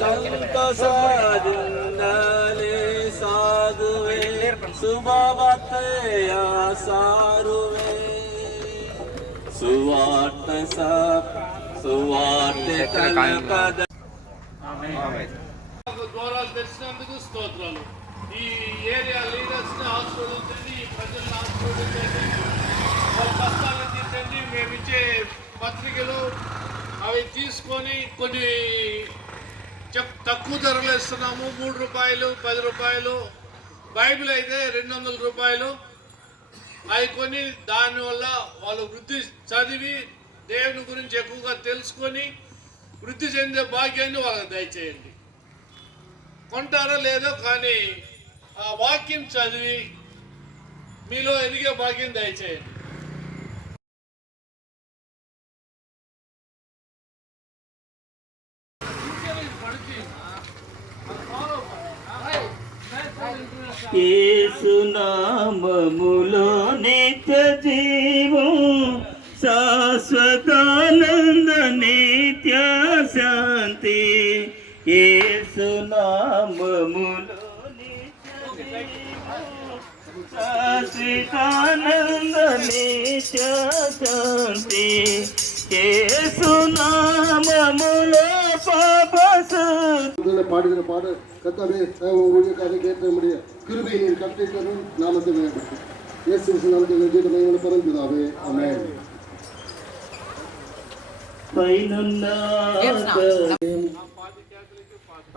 ಸಂತಸದಿಂದಲೇ ಸಾಗುವೆ ಶುಭವಾರ್ತೆಯ ಸಾರುವೆ సువార్తె కలకద ద్వారా తెచ్చినందుకు స్తోత్రాలు. ఈ ఏరియా లీడర్స్ని ఆశీర్వదించండి, ఈ ప్రజలను ఆశీర్వదించండి, వాళ్ళ కష్టాలను తీర్చండి. మేము ఇచ్చే పత్రికలు అవి తీసుకొని కొన్ని తక్కువ ధరలు ఇస్తున్నాము. 3 రూపాయలు, 10 రూపాయలు. బైబిల్ అయితే 200 రూపాయలు. అవి కొని దానివల్ల వాళ్ళు వృద్ధి చదివి దేవుని గురించి ఎక్కువగా తెలుసుకొని వృద్ధి చెందే భాగ్యాన్ని వాళ్ళకి దయచేయండి. కొంటారో లేదో కానీ ఆ వాక్యం చదివి మీలో ఎదిగే భాగ్యం దయచేయండి. యేసు నామములో నిత్య జీవం శాశ్వతానంద నిత్య శాంతి. యేసు నామములో నిత్య జీవం శాశ్వతానంద నిత్య శాంతి. యేసు நாமமுலே பாடுகிற பாடல் கர்த்தாவே ஊழியக்காரரை கேட்க முடிய கிருபையை நீர் கட்டளையிட்டதும் நாமத்தை மேம்படுத்தும். இயேசு நாமத்தில் ஜெபம் பரம்பிதாவே ஆமென்.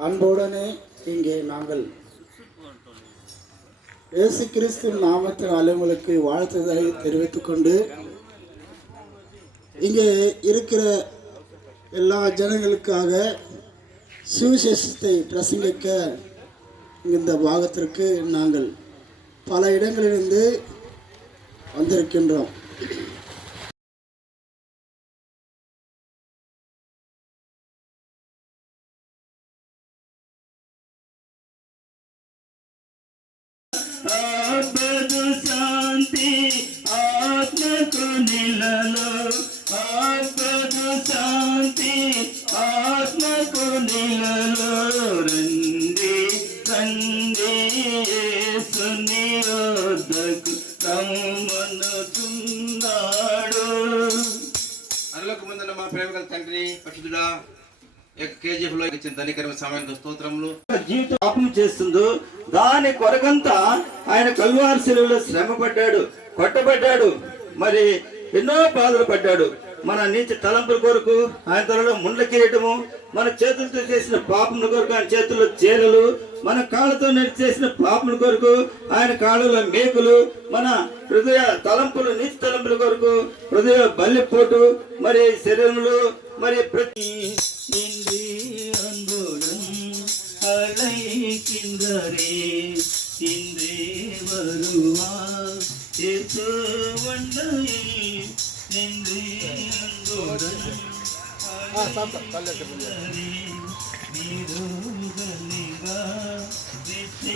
அன்புடனே இங்கே நாங்கள் இயேசு கிறிஸ்து நாமத்தினாலே உங்களுக்கு வாழ்த்துதலை தெரிவித்துக் கொண்டு இங்கே இருக்கிற எல்லா ஜனங்களுக்காக சுவிசேஷத்தை பிரசங்கிக்க இந்த பாகத்திற்கு நாங்கள் பல இடங்களிலிருந்து வந்திருக்கின்றோம். శాంతి ఆత్మకు నిలలో ఆత్మకు శాంతి ఆత్మకు నిలలో రండి రండి యేసుని వద్దకు రమ్మనుచున్నాడు. అరలకు ముందున్న మా ప్రేమగల తండ్రి పరిశుద్ధుడా, KGF లో ఇచ్చిన ధనికరమైన సమయానికి స్తోత్రములు. జీవితం పాపం చేస్తుందో దాని కొరకంతా ఆయన కల్వారి శిలువలో శ్రమ పడ్డాడు, కొట్టబడ్డాడు, మరి ఎన్నో బాధలు పడ్డాడు. మన నీచ తలంపుల కొరకు ఆయన తలలో ముండ్ల కిరీటము, మన చేతులతో చేసిన పాపముల కొరకు ఆయన చేతుల్లో చీరలు, మన కాళ్ళతో చేసిన పాపముల కొరకు ఆయన కాళ్ళలో మేకులు, మన హృదయ తలంపులు నీచ తలంపుల కొరకు హృదయ బల్లిపోటు, మరి శరీరంలో మరి ప్రతి அழைக்கின்றரே இன்றே வருவார் இயேசு வண்டையில் நின்றே அன்புடன் நீருகலிகா நித்திய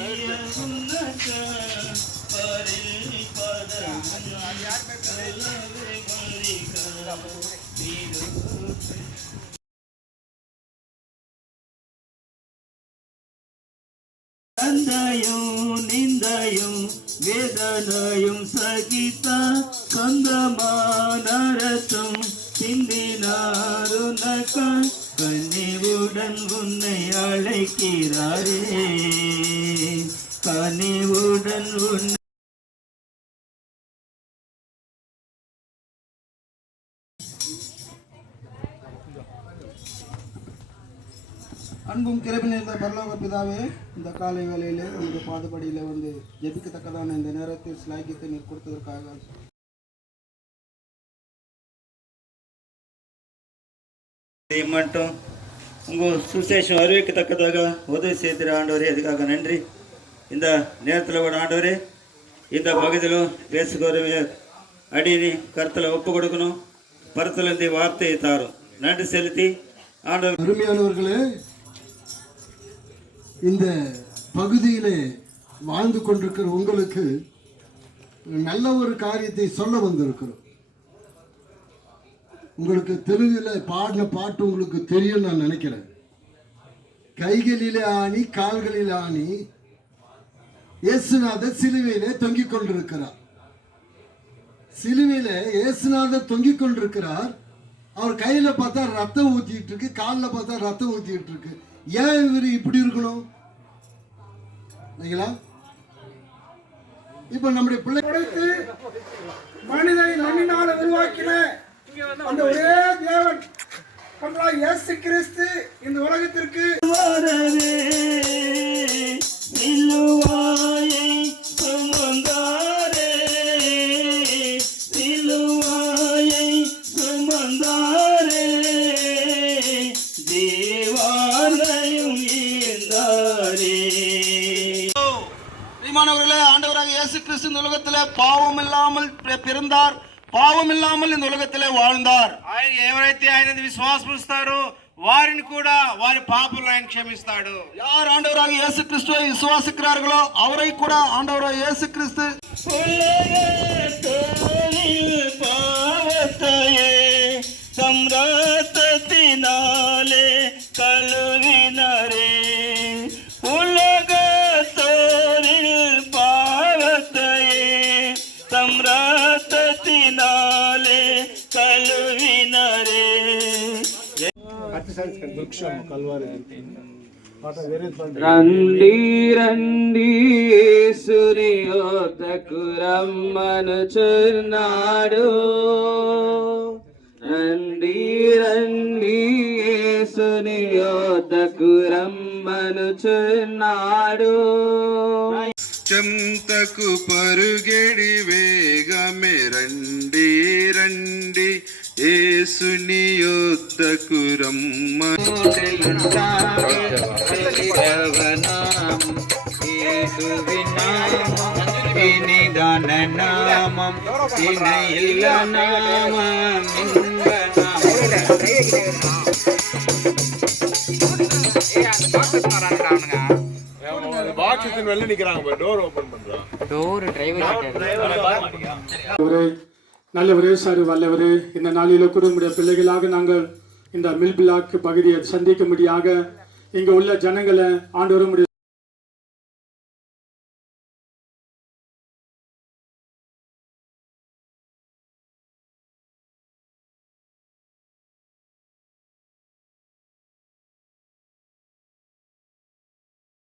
உன்னத பரில் பதம் கலவை மலிகா நீரு நிந்தையும் நிந்தையும் வேதனையும் சகித்த சொந்தமான ரத்தம் சிந்தினாருனக்க கனிவுடன் உன்னை அழைக்கிறாரே கனிவுடன் உன்னை அன்பும் கிருபை நிறைந்த பரலோக பிதாவே, இந்த காலை வேளையிலே உங்களுடைய பாதுபடியில வந்து ஜெபிக்கத்தக்கதான இந்த நேரத்தில் ஸ்லாகியத்தை நீர் கொடுத்ததற்காக மட்டும் உங்கள் சுசேஷம் அறிவிக்கத்தக்கதாக உதவி செய்கிற ஆண்டவரே, அதுக்காக நன்றி. இந்த நேரத்தில் கூட ஆண்டவரே, இந்த பகுதியிலும் பேசுகிறவங்க அடினி கருத்தில் ஒப்பு கொடுக்கணும், பரத்துலேருந்து வார்த்தையை தாரும். நன்றி செலுத்தி ஆண்டவர். அருமையானவர்களே, இந்த பகுதியிலே வாழ்ந்து கொண்டிருக்கிற உங்களுக்கு நல்ல ஒரு காரியத்தை சொல்ல வந்திருக்கிறோம். உங்களுக்கு தெலுங்குல பாடின பாட்டு உங்களுக்கு தெரியும் நான் நினைக்கிறேன். கைகளிலே ஆணி கால்களிலே ஆணி இயேசுநாதர் சிலுவையிலே தொங்கிக் கொண்டிருக்கிறார். சிலுவையில இயேசுநாதர் தொங்கிக் கொண்டிருக்கிறார். அவர் கையில பார்த்தா ரத்தம் ஊத்திட்டு இருக்கு, காலில் பார்த்தா ரத்தம் ஊத்திட்டு இருக்கு. ஏன் இவர் இப்படி இருக்கணும்? இப்ப நம்முடைய பிள்ளை மனிதனை மண்ணினால உருவாக்கின அந்த ஒரே தேவன் இயேசு கிறிஸ்து இந்த உலகத்திற்கு சிலுவாயை சுமந்தாரே, சிலுவாயை சுமந்தாரே, தேவாலயம் ஈந்தாரே. பிரியமானவர்களே, ஆண்டவராக இயேசு கிறிஸ்து இந்த உலகத்திலே பாவம் இல்லாமல் பிறந்தார், పాపం ఇల్లాமல் இந்த உலகத்திலே வாழ்ந்தார். ఆయన ఎవరైతే ఆయన విశ్వాసముస్తారో వారిని కూడా వారి పాపలను ఆయన క్షమిస్తాడు. யார் ஆண்டவராக இயேசு கிறிஸ்துவை விசுவாசிக்கிறார்களோ அவரை கூட ஆண்டவராக இயேசு கிறிஸ்து பாவத்தையே சம்ரத்தத்தினாலே கழுவினரே, உலகத்தோரில் பாவத்தையே சம்ரத்தத்தினாலே கழுவினரே. రండి రండి యేసుని యొద్దకు రమ్మనుచున్నాడు, రండి రండి యేసుని యొద్దకు రమ్మనుచున్నాడు. చెంతకు పరుగెడి వేగమే రండి రండి యేసుని యొద్దకు రమ్మను. நாமம் இல்ல நாமம் நல்லவரே சார் வல்லவரே, இந்த நாளில கூட உடைய பிள்ளைகளாக நாங்கள் இந்த மில் பிளாக் பகுதியை சந்திக்கும்படியாக இங்க உள்ள ஜனங்களை ஆண்டவரும்